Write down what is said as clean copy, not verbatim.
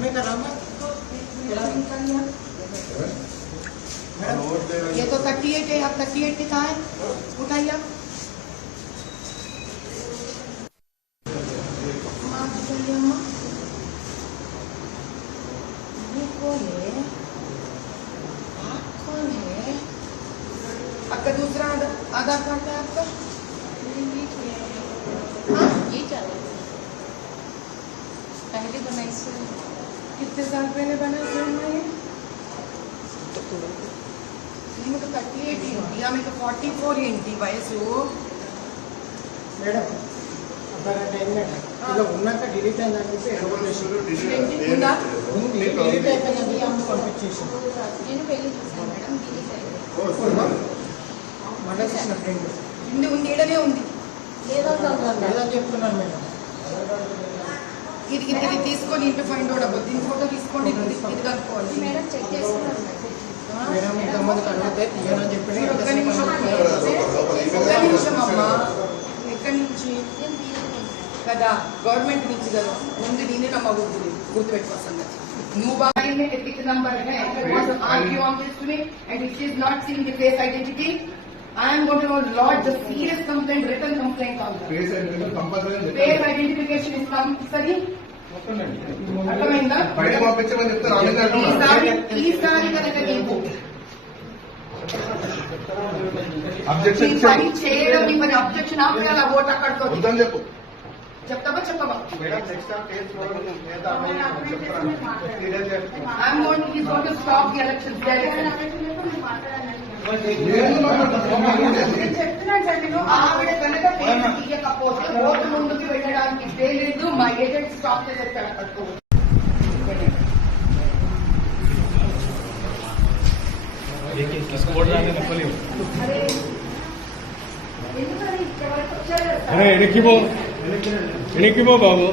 हमें कराना ये तो 38 है, आप 38 की कहाँ है? उठाइए आप। आपका दूसरा आधार कार्ड है आपका? ये क्या है? पहले बनाई से कितने साल पहले बना ये? तो 38 इंटी आमें 44 इंटी వయసు మేడం అబ్బరంటే ఇలా ఉన్నాక డిలీట్ అయిందని చెప్పి ఎర్రబోలేషన్ ఉందా ఉంది డిలీట్ అయిపోయింది అమ్మ పంపించేసాను నేను పెళ్లి చేశాను మేడం డిలీట్ అయ్యింది మన చేసిన ఫ్రెండ్ ఉంది ఉంది ఇడనే ఉంది లేదని చెప్తున్నాను మేడం ఇది ఇది తీసుకొని ఇంటి ఫైండ్ అవుట్ అవ్వదు దీని ఫోటో తీసుకోండి ఇది కనుక్కోవాలి మేడం చెక్ చేస్తున్నాను మేడం ఇంతమంది కడిగితే తీయనని చెప్పి ఒక్క నిమిషం అమ్మా ఎక్కడి నుంచి కదా గవర్నమెంట్ నుంచి కదా ముందు నేనే నమ్మకూడదు గుర్తుపెట్టుకో సంగతి నువ్వు బాగా ethic number and if she is not seeing the face identity I am going to lodge a serious complaint, written complaint on her. Face identification is compulsory. అర్థమైందా ఈసారి కనుక నీకు పని చేయడం నీ పని అబ్జెక్షన్ ఆపేయాలి ఓటు అక్కడితో చెప్తావా చెప్పవా I'm going to stop the elections చెప్తున్నాను సార్ నేను ఆవిడ కనుక తీయకపోతే ఓటు ముందుకు వెళ్ళడానికి లేదు మా ఏజెంట్ స్టాప్ చేసేస్తాడు అక్కడితో अरे एनिकिबो बाबू